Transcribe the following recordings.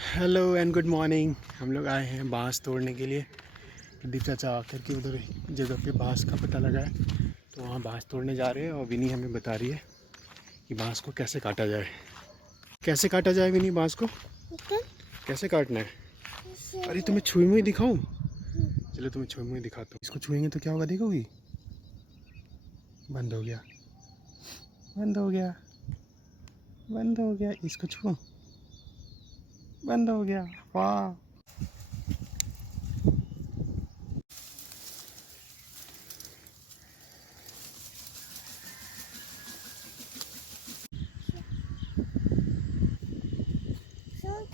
Hello and good morning. हम लोग आए हैं बांस तोड़ने के लिए। प्रदीप चाचा आकर के उधर जगह पे बांस का पता लगा है, तो वहाँ बांस तोड़ने जा रहे हैं। और विनी हमें बता रही है कि बांस को कैसे काटा जाए। कैसे काटा जाए विनी, बांस को कैसे काटना है? अरे तुम्हें छुई मुई दिखाऊं? चलो तुम्हें छुई मुई दिखाता हूँ। इसको छुएंगे तो क्या होगा, देखोगी? बंद हो गया, बंद हो गया, बंद हो गया। इसको छुओ, बंद हो गया। वाह,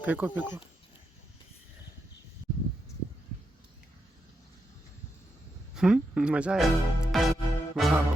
फेंको फेंको। मजा आया। वाह,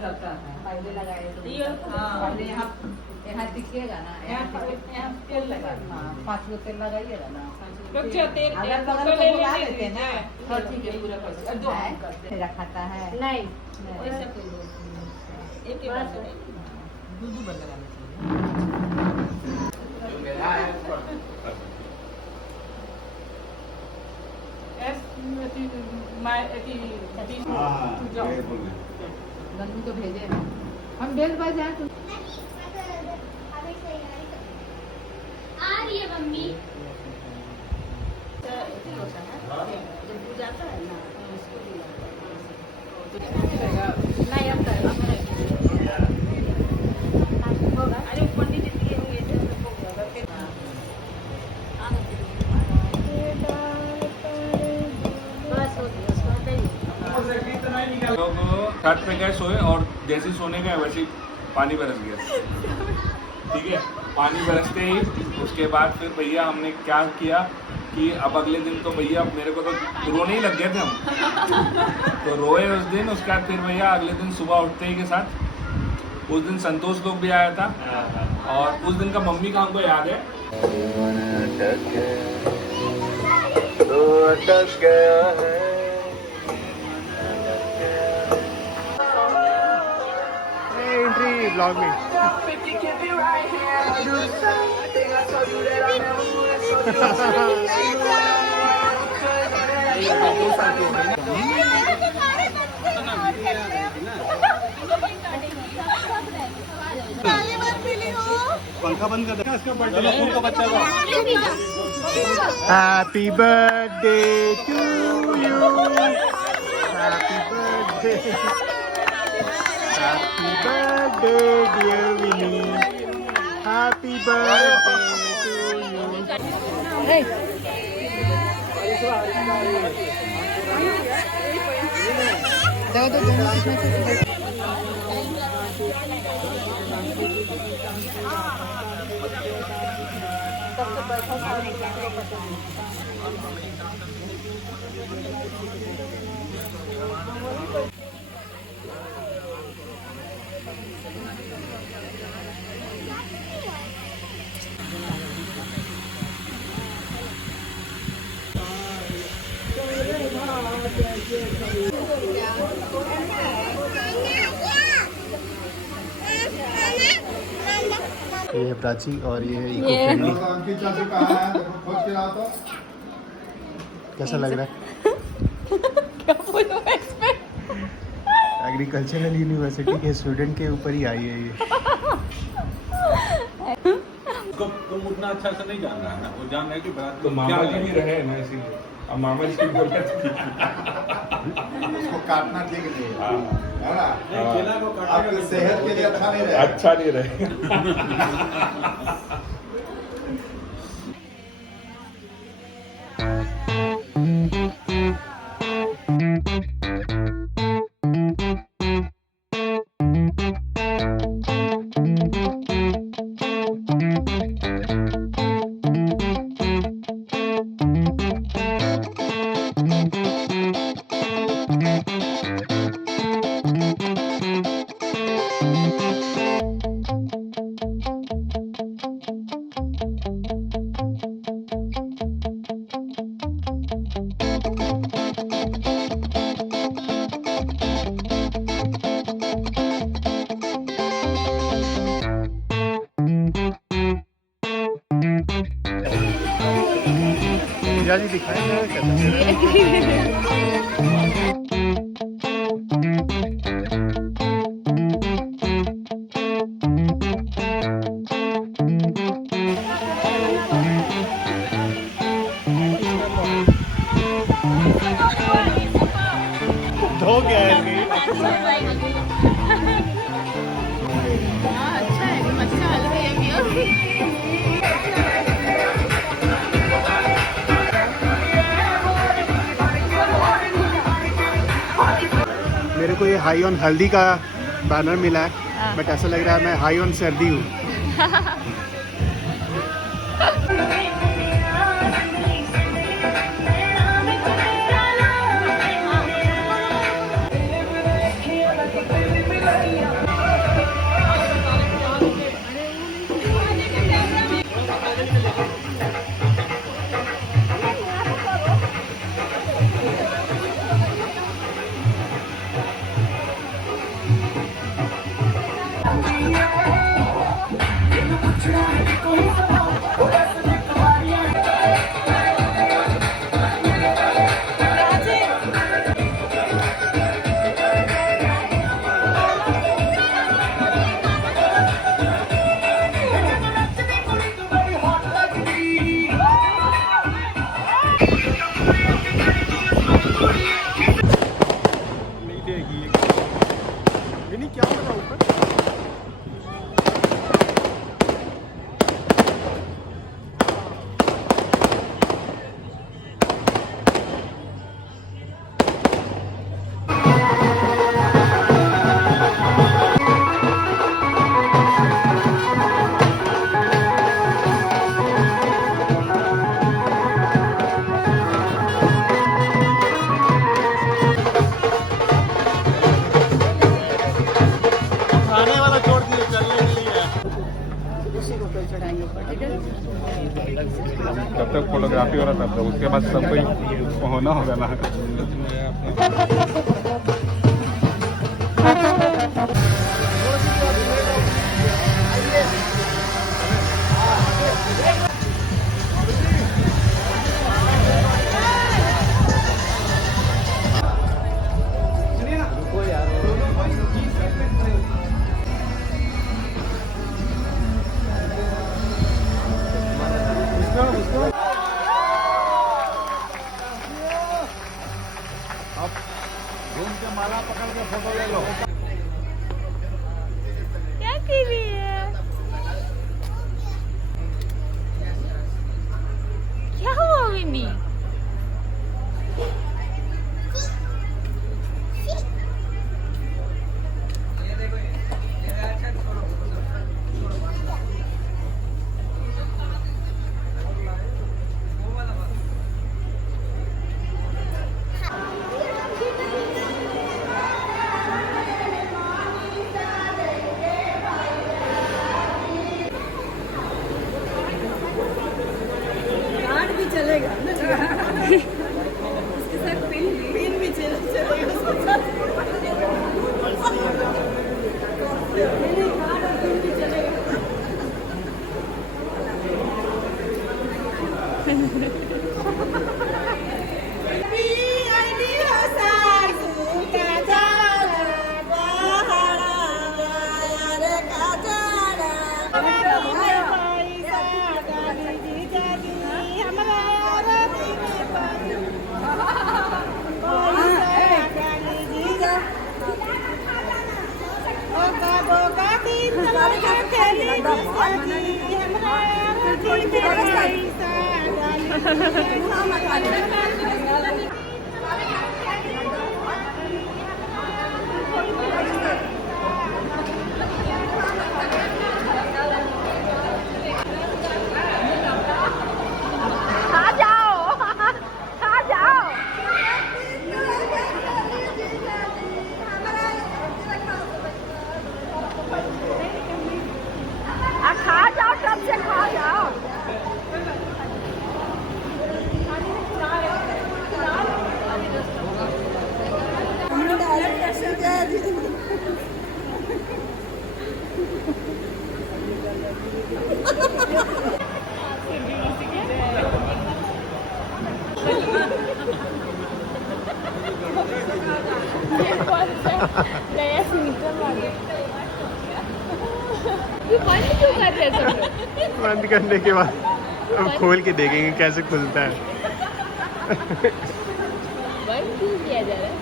जाता है पहले लगाए तो पहले यहाँ दिखेगा ना, यहाँ तेल लगा। हाँ, 5 तेल लगाइएगा ना। अगर बगल में बुला लेते हैं ना। ठीक है, पूरा कर खाता है नहीं एक के बाद दूध बंद लगाना चाहिए। नन्नू तो भेजे ना, हम भेज भाई जाए तो आ रही है मम्मी। जब तू जाता है ना इसको नहीं अब होगा। अरे पंडित जी दिए होंगे बस हो गया लोग छत पे गए सोए और जैसे सोने गए वैसे ही पानी बरस गया। ठीक है, पानी बरसते ही उसके बाद फिर भैया हमने क्या किया कि अब अगले दिन तो भैया मेरे को तो रोने ही लग गए थे हम। तो रोए उस दिन। उसके बाद फिर भैया अगले दिन सुबह उठते ही के साथ उस दिन संतोष लोग भी आया था। और उस दिन का मम्मी का हमको याद है। एंट्री ब्लॉग में। पंखा बंद कर दे इसका बर्थडे का बच्चा का happy birthday to you happy birthday dear Vini happy birthday to you ये है प्राची और ये है इको फ्रेंडली। कैसा लग रहा है? एग्रीकल्चरल यूनिवर्सिटी के स्टूडेंट के ऊपर ही आई है ये। तुम उतना अच्छा से नहीं जान रहा है ना, वो जान रहा है कि बारात तो मामा जी भी रहे ना इसीलिए। अब मामा जी की बोलते उसको काटना ठीक नहीं है, है ना? केला को आपकी काटने सेहत के लिए अच्छा नहीं रहेगा। अच्छा नहीं रहे। जी दिखाएंगे धो गया है मेरे को ये हाई ऑन हल्दी का बैनर मिला है, बट ऐसा लग रहा है मैं हाई ऑन सर्दी हूँ। जब तक फोटोग्राफी हो रहा तब तक, उसके बाद सब कोई होना होगा ना। क्या कर रही है? क्या हुआ विनी? बंद करने के बाद अब खोल के देखेंगे कैसे खुलता है। बंद क्यों किया जा रहा है?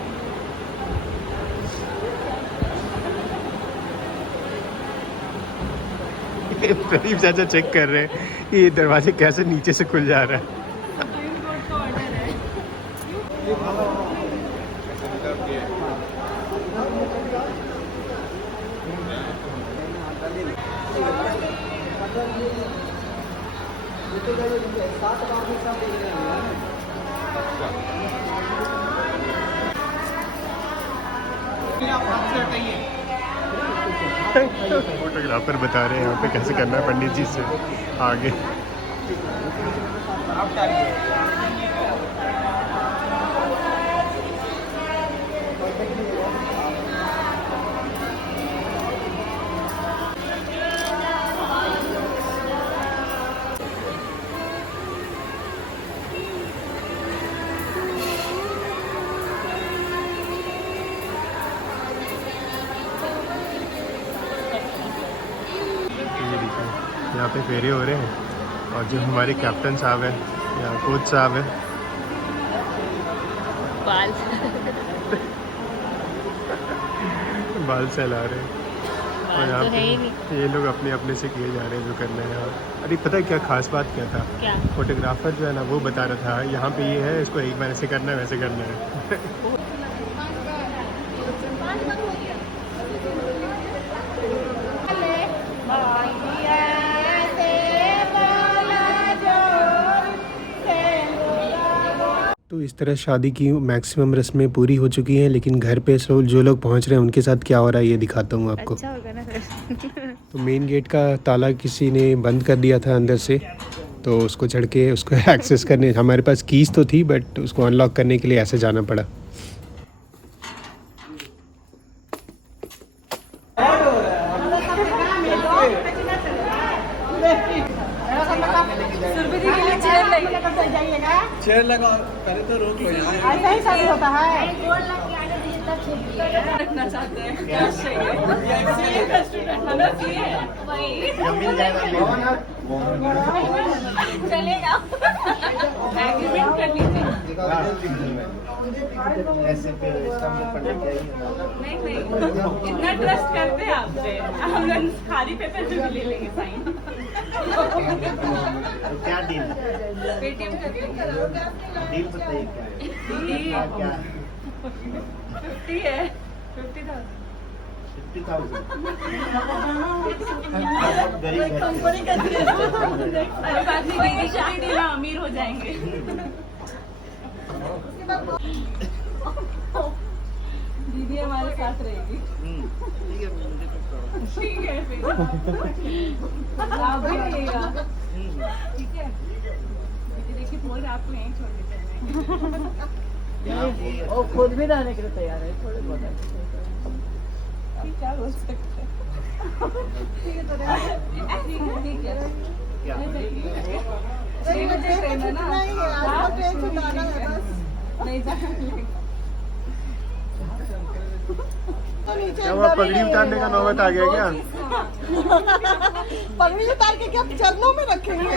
प्रदीप चाचा चेक कर रहे हैं कि ये दरवाजे कैसे नीचे से खुल जा रहा है। फोटोग्राफर बता रहे हैं यहाँ पे कैसे करना है पंडित जी से आगे। यहाँ पे फेरे हो रहे हैं और जो हमारे कैप्टन साहब हैं या कोच साहब हैं बाल सहला रहे हैं और यहाँ पे ये लोग अपने अपने से किए जा रहे हैं जो करना है। अरे पता है क्या खास बात क्या था? क्या? फोटोग्राफर जो है ना वो बता रहा था यहाँ पे ये है, इसको एक बार ऐसे करना है वैसे करना है। तो इस तरह शादी की मैक्सिमम रस्में पूरी हो चुकी हैं, लेकिन घर पे जो लोग पहुंच रहे हैं उनके साथ क्या हो रहा है ये दिखाता हूँ आपको। अच्छा होगा ना फिर। तो मेन गेट का ताला किसी ने बंद कर दिया था अंदर से, तो उसको चढ़ के उसको एक्सेस करने हमारे पास कीज़ तो थी बट उसको अनलॉक करने के लिए ऐसे जाना पड़ा। चेयर लगा पहले तो रोक लो यहाँ। ऐसा ही शादी होता है। रखना चाहते हैं क्या चलेगा एग्रीमेंट कर लीजिए। ऐसे पे स्टम्प पढ़ने के नहीं इतना ट्रस्ट करते हैं आपसे, हम लोग खाली पेपर से भी ले लेंगे साइन। तो क्या डील पेटीएम करते हैं। डील बताइए क्या है क्या 50 है 50,000। 50,000 गरीब अरे बात नहीं, दीदी शादी ना अमीर हो जाएंगे। दीदी हमारे साथ रहेगी। ठीक है फिर आप भी रहिएगा। ठीक है देखिए बोल रहे आपको यहीं छोड़ देते हैं। वो खुद भी रहने के लिए तैयार है थोड़े बहुत। क्या बोल सकते हैं। ठीक है तो ठीक है नहीं मुझे ट्रेन है ना, ट्रेन से जाना है बस, नहीं जाना। क्या हुआ, पगड़ी उतारने का नौबत आ गया क्या? पगड़ी उतार के क्या चरणों में रखेंगे?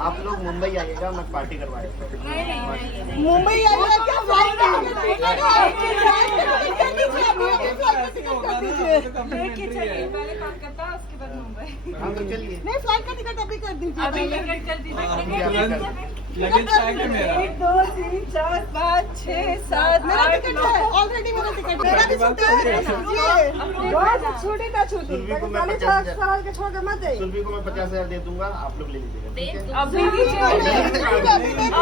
आप लोग मुंबई आइएगा, मैं पार्टी करवाएगा। मुंबई आइएगा क्या? फ्लाइट का टिकट कर दीजिए, अभी फ्लाइट का टिकट कर दीजिए। पहले कोलकाता उसके बाद मुंबई। हाँ तो चलिए। नहीं, फ्लाइट का टिकट अभी कर दीजिए। अभी टिकट कर दीजिए। 1 2 3 4 5 6 7 मेरा टिकट है ऑलरेडी, मेरा टिकट मेरा भी छूटा है। बहुत छूटे ना छूटे, सुरभि को मैं 40 साल के छोड़ के मत दे। सुरभि को मैं 50,000 दे दूंगा, आप लोग ले लीजिएगा। ठीक है? अभी दीजिए,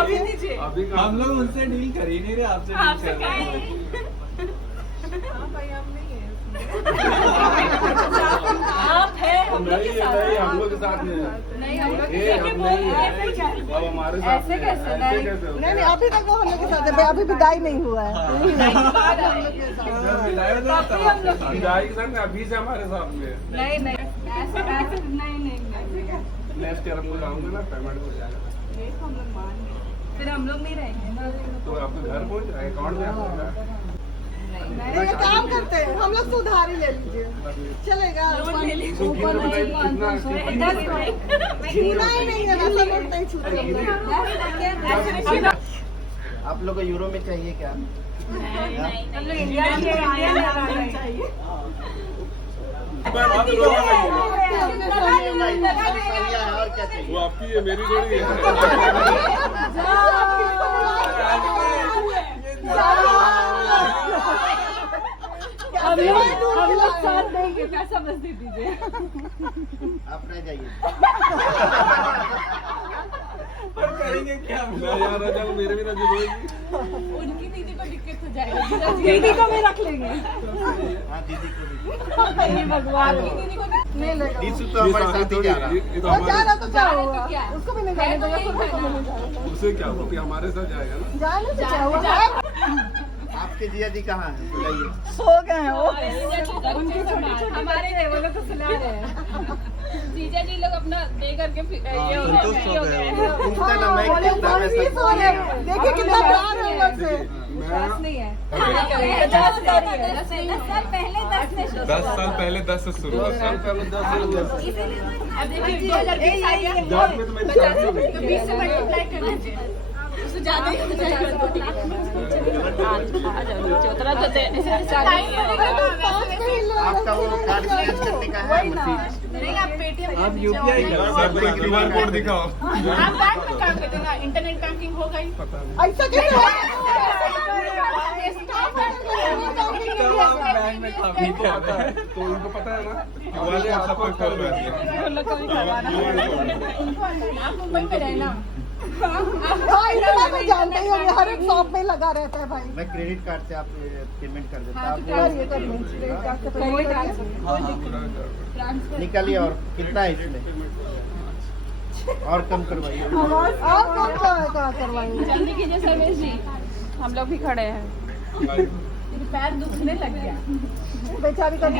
अभी दीजिए। हम लोग उनसे डील कर ही नहीं रहे, आपसे डील आपसे कर क्या रहे है? हैं। आप है हम लोग के साथ। हम लोग के साथ में नहीं हम लोग ये हम नहीं है। अब हमारे साथ ऐसे कैसे? नहीं नहीं, अभी तक वो हम लोग के साथ है, अभी विदाई नहीं हुआ है। विदाई के साथ अभी से हमारे साथ में नहीं नहीं ऐसे ऐसे नहीं नहीं नेक्स्ट ईयर हम लोग आऊंगे ना, पेमेंट हो जाएगा ये तो हम लोग मान गए, फिर हम लोग नहीं रहेंगे। तो आपके घर पहुंच जाएगा, अकाउंट में आ जाएगा। नहीं, एक काम करते हैं हम लोग, तो उधार ही ले लीजिए, चलेगा? छूना ही नहीं है, वैसा नोट नहीं छूते। आप लोग को यूरो में चाहिए क्या? हम लोग इंडिया के चाहिए। और क्या चाहिए? वो आपकी है, मेरी थोड़ी है। हम लोग साथ देंगे, पैसा बस दे दीजिए। आप रह जाइए। पर करेंगे क्या? मैं यहाँ रह जाऊँ, मेरे भी रह जाएगी। उनकी दीदी को दिक्कत हो जाएगी, दीदी को भी रख लेंगे। हाँ दीदी को भी। ये भगवान की दीदी को नहीं लेगा, दीदी तो हमारे साथ ही जा रहा है। ये तो और जा हमारे रहा तो क्या तो हुआ? क्या? उसको भी नहीं जाने देगा, सुरभि को भी नहीं जाने देगा। उससे क्या हुआ कि हमारे साथ जाएगा ना। जाने से क्या हुआ? आपके जिया जी कहाँ हैं? बताइए। सो गए हैं वो। उनके हमारे नहीं, वो लोग तो सुना रहे हैं। जीजा जी लोग अपना दे करके ये हो गए। पूछता ना मैं बोले कितना कौन पैसा भी सो रहे हैं। देखिए कितना प्यार है हम लोग से। विश्वास नहीं है। 10 साल पहले 10 से शुरू 10 साल पहले 10 से शुरू हुआ सर। अब देखिए 2020 आ गया, 20 से मल्टीप्लाई कर दीजिए, उससे ज्यादा ही हो जाएगा। उतना तो टाइम लगेगा तो पाँच में ही लो। आपका वो कार्ड स्कैन करने का है मशीन। नहीं आप पेटीएम आप यूपीआई कर QR कोड दिखाओ। आप बैंक में काम करते ना, इंटरनेट बैंकिंग होगा ही। ऐसा कैसे हुआ? बैंक में काम नहीं कर रहे हैं। तो उनको पता है ना, वाले आप सब कर रहे हैं। आप मुंबई में रहना। हाँ, इतना तो जानते ही होंगे, हर एक शॉप में लगा रहता है भाई। मैं क्रेडिट कार्ड से आप पेमेंट कर देता हाँ, आप तो करिए क्रेडिट कार्ड से पेमेंट करिए। ट्रांसफर निकालिए। और कितना है इसमें? और कम करवाइए। और कौन कहाँ करवाएंगे? जल्दी कीजिए सर्वेश जी, हम लोग भी खड़े हैं। पैर दुखने लग गया। बेचारी का कल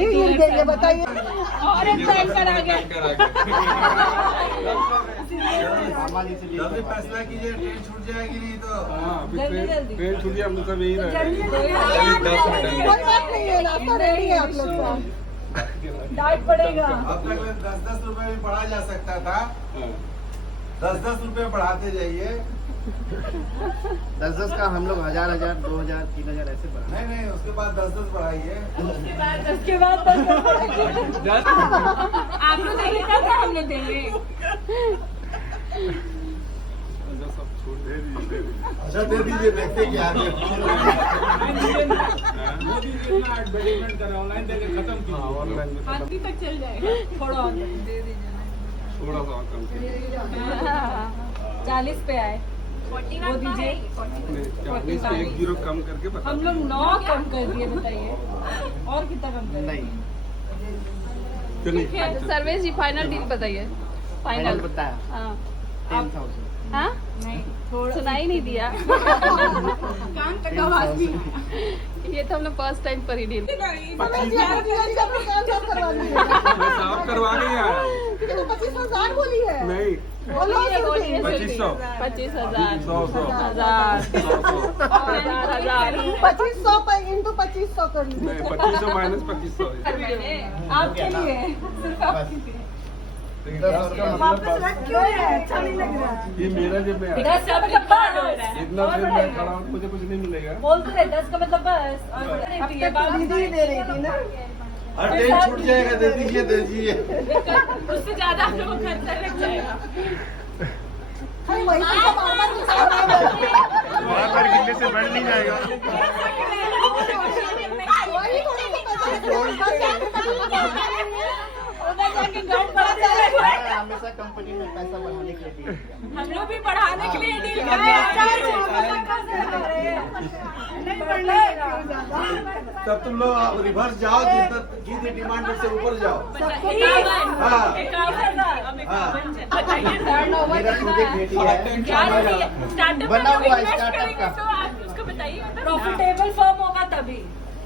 ही गिर देंगे, बताइए। और एक पैन करा गया। सामान इसलिए जल्दी फैसला कीजिए, ट्रेन छूट जाएगी नहीं तो। हाँ, अभी जल्दी, जल्दी। ट्रेन छुट्टी हम लोग सब यही रहे। कोई बात नहीं है, नाश्ता रेडी है आप लोग का। डाइट पड़ेगा। अब तक 10-10 रुपए में पढ़ा जा सकता था। 10-10 रुपए बढ़ाते जाइए। 10-10 का हम लोग 1000 2000 3000 ऐसे बढ़ा। नहीं उसके बाद 10-10 बढ़ाइए। उसके बाद आप लोग देंगे ना हम लोग देंगे। अच्छा दे दीजिए, देखते क्या आगे। मोदी जी इतना एडवर्टाइजमेंट कर रहे हैं, ऑनलाइन देके खत्म कीजिए। ऑनलाइन में हाथी तक चल जाएगा। थोड़ा और दे दीजिए ना। थोड़ा सा और कम कीजिए। 40 पे आए। 41 वो दीजिए। 40 पे 1 0 कम करके बता। हम लोग 9 कम कर दिए, बताइए और कितना कम करें? नहीं चलिए सर्वेश जी फाइनल डील बताइए। फाइनल बताया हाँ 10,000। हाँ नहीं सुनाई नहीं दिया। कान तक आवाज नहीं। ये तो हम लोग फर्स्ट टाइम पर ही डील। मैं साफ करवा के ही आया हूँ। 25,000 बोली है। नहीं बोलिए 2500 25,000 100 हजार 2500 पर इंटू 2500 कर लीजिए। नहीं 2500 माइनस 2500 आपके लिए सिर्फ आपके लिए। 10 का वापस रख क्यों है? अच्छा नहीं लग रहा। ये मेरा जब मैं आया 10 का मतलब बस। इतना देर मैं खड़ा हूँ, मुझे कुछ नहीं मिलेगा। बोलते रहे 10 का मतलब बस। अब तक दीदी दे रही थी ना। हर टाइम छूट जाएगा, दे दीजिए दे दीजिए। उससे ज्यादा हम लोग को खर्चा लग जाएगा। खाली वही तो मामा की वहाँ पर गिनने से बढ़ नहीं जाएगा। हमेशा कंपनी में पैसा बढ़ाने के लिए हम लोग भी बढ़ाने के लिए डील कर तब तुम लोग रिवर्स जाओ, जितनी डिमांड उससे ऊपर जाओ। मेरा प्रोजेक्ट रेडी है। बना हुआ है स्टार्टअप का। तो आप उसको बताइए। प्रॉफिटेबल फॉर्म होगा तभी।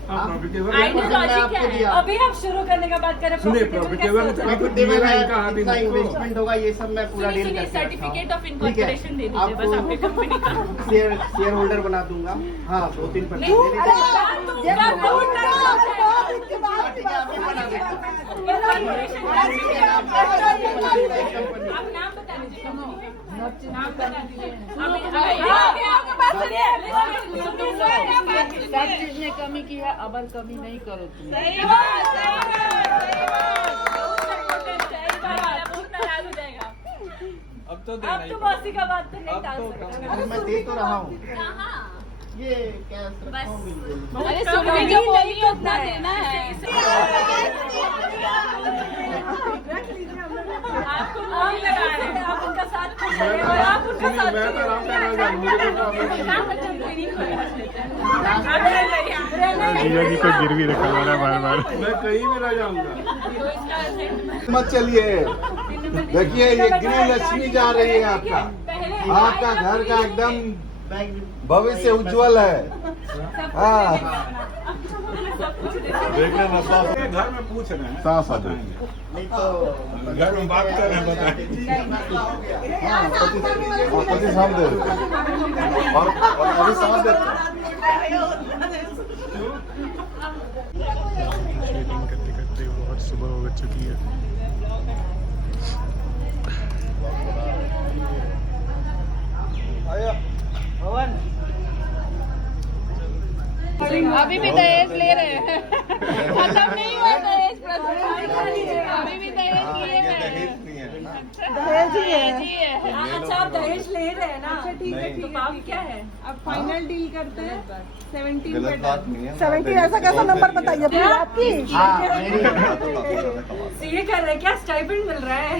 हाँ प्रॉफिटेबल मैंने आपको दिया। अभी हम शुरू करने का बात करें। सुनिए प्रॉफिटेबल प्रॉफिटेबल है, कितना इन्वेस्टमेंट होगा ये सब मैं पूरा डील करके सर्टिफिकेट ऑफ ठीक है, इनकॉर्पोरेशन दे दीजिए बस आपके कंपनी का। शेयर होल्डर बना दूंगा। हाँ 2-3% दे आप नाम बता दीजिए। नाम बता दीजिए। सब चीज में कमी की है, अबर कमी नहीं करो तुम। सही बात, सही बात। बहुत नाराज हो जाएगा। अब तो अब तो मौसी का बात तो नहीं टाल सकते। मैं दे तो रहा हूँ। कहाँ? ये क्या रखा हूँ बिल्कुल। अरे सुनो जो बोली उतना देना है। आपको नहीं लगा है। आप उनका साथ छोड़िए और आप उनका साथ मैं तो आराम कर रहा हूँ, मुझे तो काम है। जीजा जी को गिरवी रखा हुआ है बार बार। मैं कहीं भी रह जाऊंगा। मत चलिए, देखिए ये गृह लक्ष्मी जा रही है आपका। आपका घर का एकदम भविष्य उज्जवल है। हाँ देखना ना साफ घर में पूछ रहे हैं साफ आ नहीं तो घर में बात कर रहे हैं, बताएं। 25 हम दे देते और अभी 7 देते हैं। शेडिंग करते करते बहुत सुबह हो चुकी है। अभी भी दहेज ले रहे हैं। खत्म नहीं हुआ दहेज प्रथा। अभी भी दहेज लिए हुए हैं। दहेज ही है। जी है। अच्छा आप दहेज ले रहे हैं ना? अच्छा ठीक है, तो बाप क्या है? अब फाइनल डील करते हैं 17 गलत बात नहीं है। 70 ऐसा कैसा नंबर बताइए फिर आपकी? हाँ मेरी सीए कर रहे हैं क्या? स्टाइपेंड मिल रहा है?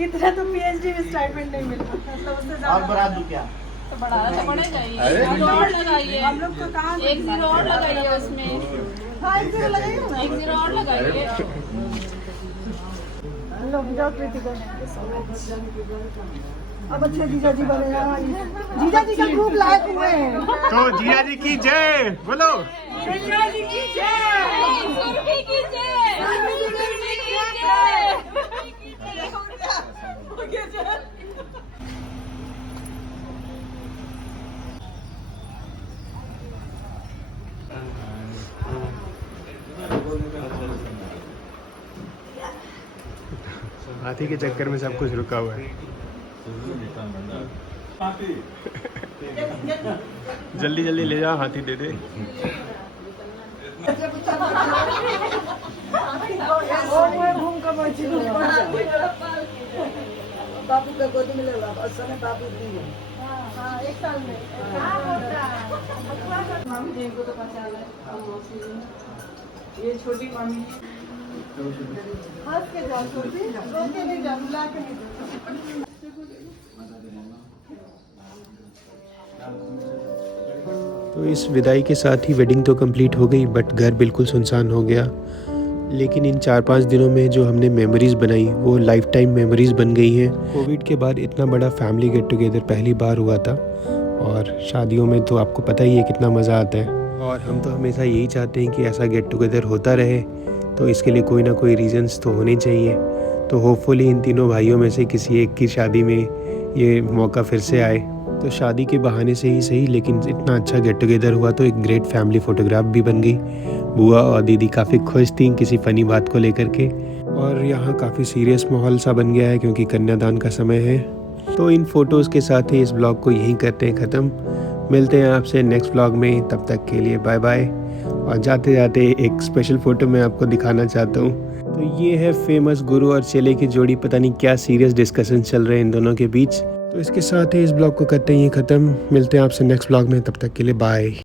इतना तो पीएचडी में स्टाइपेंड नहीं मिल रहा, मतलब उससे और ज्यादा। बढ़ा दूँ क्या? तो बढ़ाना तो पड़ेगा ही। अरे, एक जीरो और लगाइए। हम लोग तो कहाँ 1 0 और लगाइए उसमें। हाँ, एक जीरो लगाइए ना। 1 0 और लगाइए। लो जाओ कृतिका। अब अच्छे जीजा जी बने हैं। जीजा जी का ग्रुप लायक हुए हैं। तो जिया जी की जय बोलो। जीजा जी की जय। सुरभि की जय। सुरभि की जय। हाथी के चक्कर में सब कुछ रुका हुआ है। जल्दी जल्दी ले जा, हाथी दे दे। घूम कर बाबू का गोदी में ले लो, समय बाबू भी है। हाँ, 1 साल में। मामी जी को तो पहचान है, ये छोटी मामी हंस के जाओ, छोटी रो के नहीं जाओ, बुला के नहीं जाओ। तो इस विदाई के साथ ही वेडिंग तो कंप्लीट हो गई, बट घर बिल्कुल सुनसान हो गया। लेकिन इन 4-5 दिनों में जो हमने मेमोरीज़ बनाई वो लाइफ टाइम मेमोरीज़ बन गई हैं। कोविड के बाद इतना बड़ा फैमिली गेट टुगेदर पहली बार हुआ था, और शादियों में तो आपको पता ही है कितना मज़ा आता है। और हम तो हमेशा यही चाहते हैं कि ऐसा गेट टुगेदर होता रहे, तो इसके लिए कोई ना कोई रीज़न्स तो होने चाहिए। तो होपफुली इन तीनों भाइयों में से किसी एक की शादी में ये मौका फिर से आए। तो शादी के बहाने से ही सही, लेकिन इतना अच्छा गेट टुगेदर हुआ तो एक ग्रेट फैमिली फ़ोटोग्राफ भी बन गई। बुआ और दीदी काफ़ी खुश थी किसी फ़नी बात को लेकर के, और यहाँ काफ़ी सीरियस माहौल सा बन गया है क्योंकि कन्यादान का समय है। तो इन फ़ोटोज़ के साथ ही इस ब्लॉग को यहीं करते हैं ख़त्म। मिलते हैं आपसे नेक्स्ट ब्लॉग में, तब तक के लिए बाय बाय। और जाते जाते एक स्पेशल फ़ोटो मैं आपको दिखाना चाहता हूँ। तो ये है फेमस गुरु और चेले की जोड़ी, पता नहीं क्या सीरियस डिस्कशन चल रहे हैं इन दोनों के बीच। तो इसके साथ ही इस ब्लॉग को करते हैं ये ख़त्म। मिलते हैं आपसे नेक्स्ट ब्लॉग में, तब तक के लिए बाय।